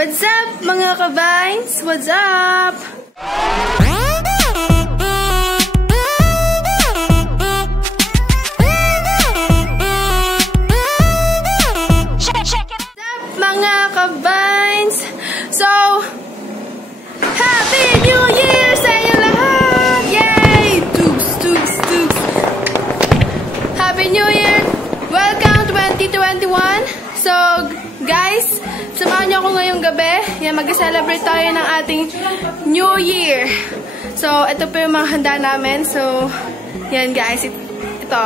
What's up mga kabines? What's up? Mga kabines! So, Happy New Year sa inyo lahat! Yay! Tugs, tugs, tugs! Happy New Year! Welcome 2021! So, guys, samahan niyo ako ngayong gabi. Yan, mag-celebrate tayo ng ating New Year. So, ito po yung mga handa namin. So, yan guys, ito.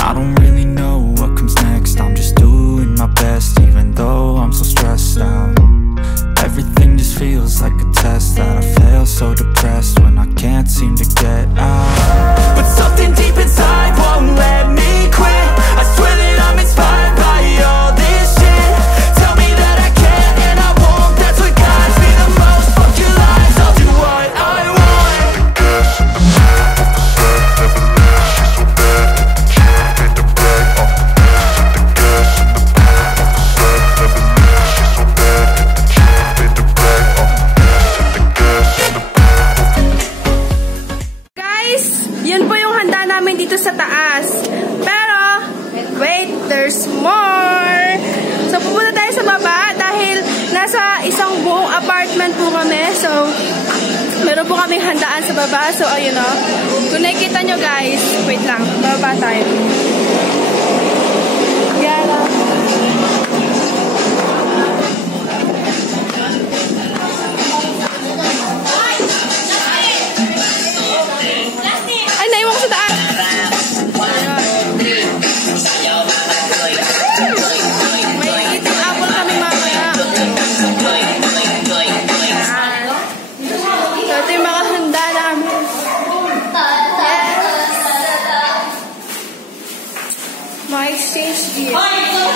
I don't really know what comes next. I'm just doing my best, even though I'm so stressed out. Everything just feels like a test that I fail, so depressed when I can't seem to get out. But something deep inside won't let me quit. I swear that I'm inspired by all this shit. Tell me that I can and I won't. That's what guides me the most. Fuck your lies, I'll do what I want. Yun po yung handa namin dito sa taas. Pero, wait, there's more! So, pupunta tayo sa baba dahil nasa isang buong apartment po kami. So, meron po kaming handaan sa baba. So, ayun o. Kung nakikita nyo guys, wait lang, bababa tayo. Yan o. My exchange gift. Welcome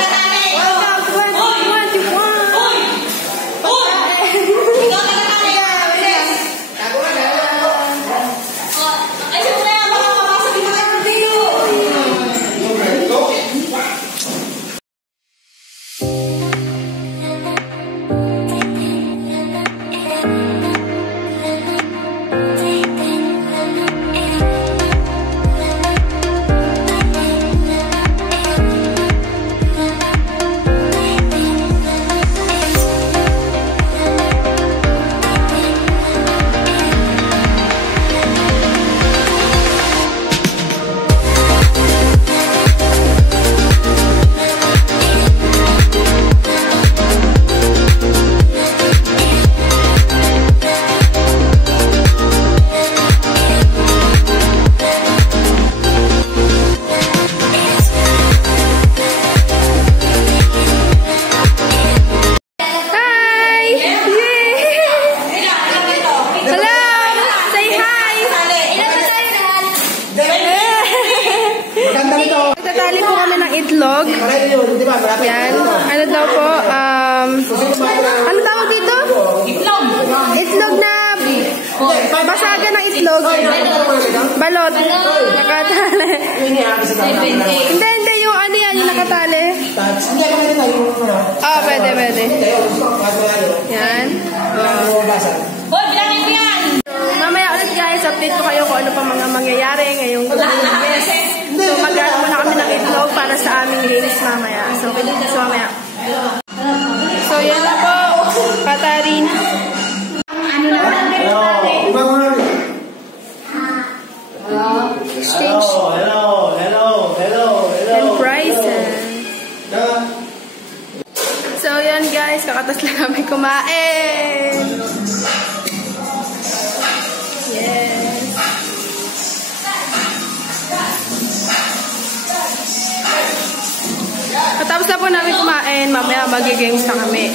'Itlog. Yan. Ano daw po? Ano tawag dito? Itlog. Itlog na basagan ng itlog. Balot. Nakatali. Hindi. Yung ano yan, yung nakatali. Ah, pwede. Yan. Bilangin ko yan! Mamaya ulit guys, update ko kayo kung ano pa mga mangyayari ngayong Lunes. So, mag-aral muna kami ng itlog para sa aming linis mamaya. So, mamaya. So, yan na po. Katarin. Exchange. Hello. And prices. So, yan guys. Kakatas lang kami kumain. Yes. Tapos na po namin kumain, mamaya mag-games na kami.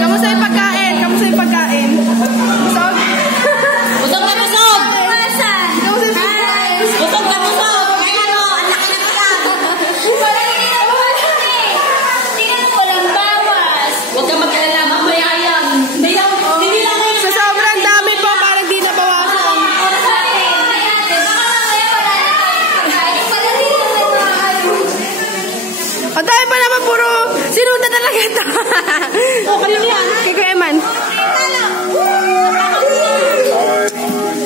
Kamusta yung pagkain? Busog? Busog na busog! Busog na busog! Ang laki na ito! Tingnan mo, walang bawas! talaga ito. Kay Kuya Eman.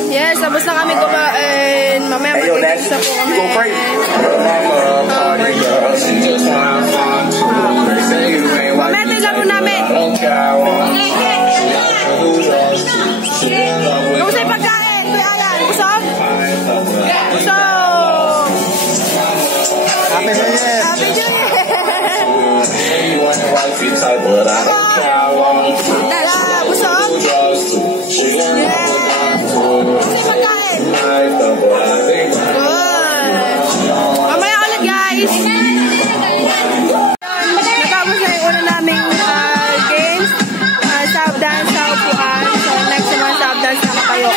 Yes, tapos na kami kumain. Mamaya mag-isa po kami. Mamaya tayo lang po namin. Kamusta yung pagkain? Kuya Alan, busog? Busog! Happy New Year! Happy New Year! Busog? Yes! Kamusta yung pagkain? Good! Mamaya ulit guys! Natapos na yung una naming games. Sub dance sa upuan. So next naman sub dance na kayo.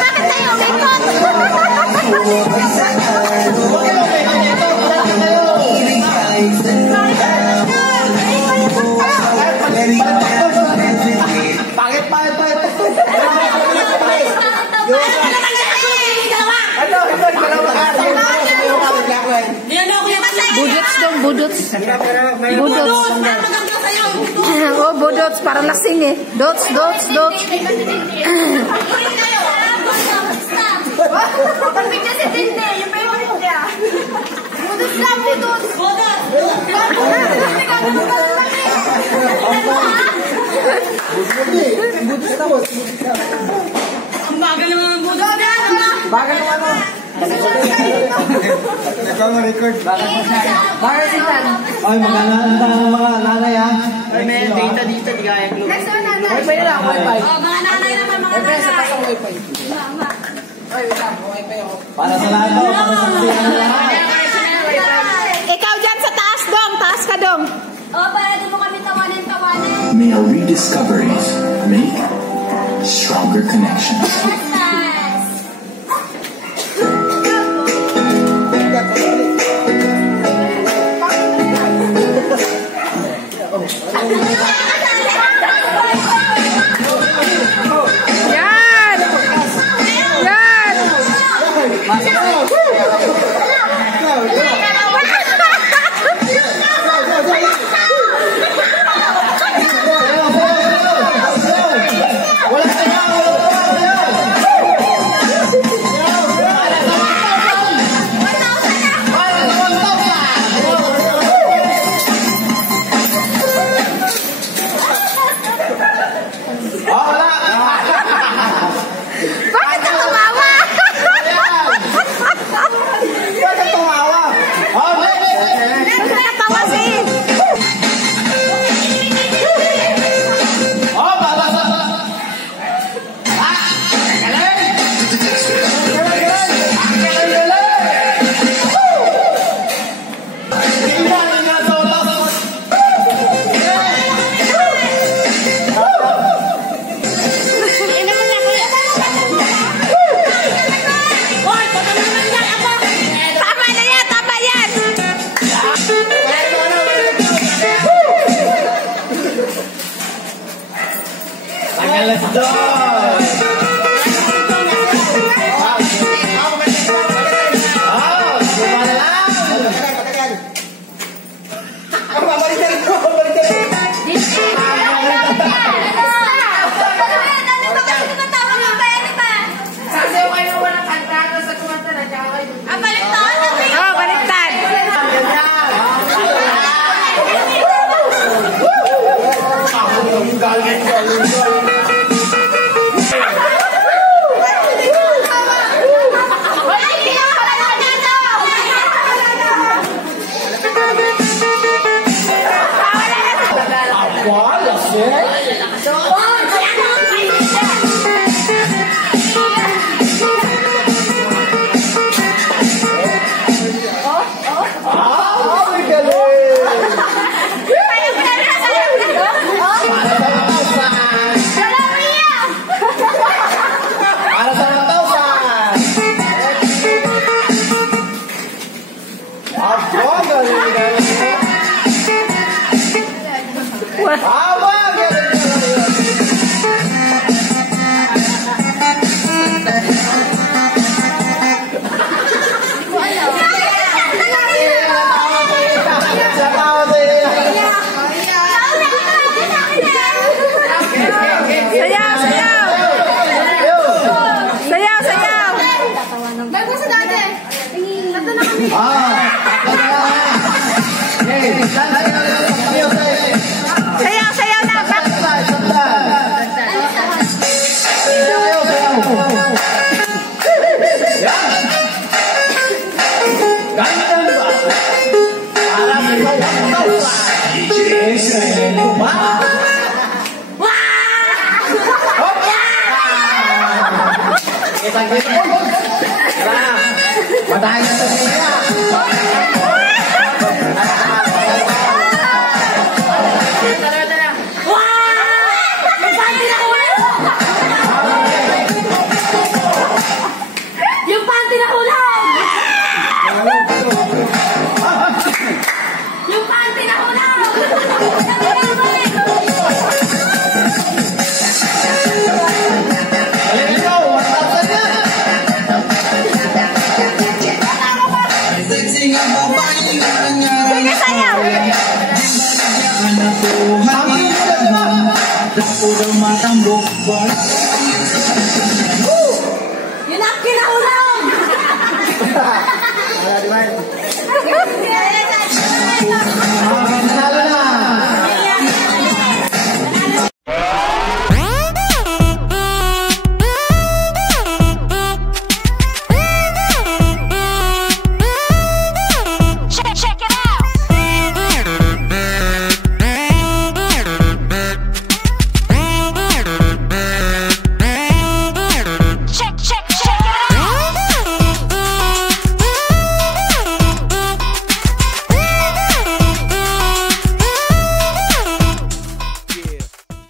Bakit tayo may budots. Budots. Oh, budots. Para lasing eh. Dots. Pagpigyan si Tinde. Yung pa yung pagpigyan. Budots lang, budots. Ang bagal naman ang budots. Bagal naman mo. Ikaw ma-record. Para si Tan. Ay, magandang mga nanay ha. Ay, may data dito, di kaya globe. Next one, nanay. Wifi lang, wifi. Mga nanay naman, mga nanay. Para sa lahat daw, para sa lahat. Ikaw dyan sa taas, Dong. Taas ka, Dong. Para di mo kami tawanan. May our rediscoveries make stronger connections. Let's go! Matahan na sa niya. Yung panty na ulang! Yung panty na ulang! Sige, sayang! ng bukbas. Yun ang kinaulang! Wala, di ba?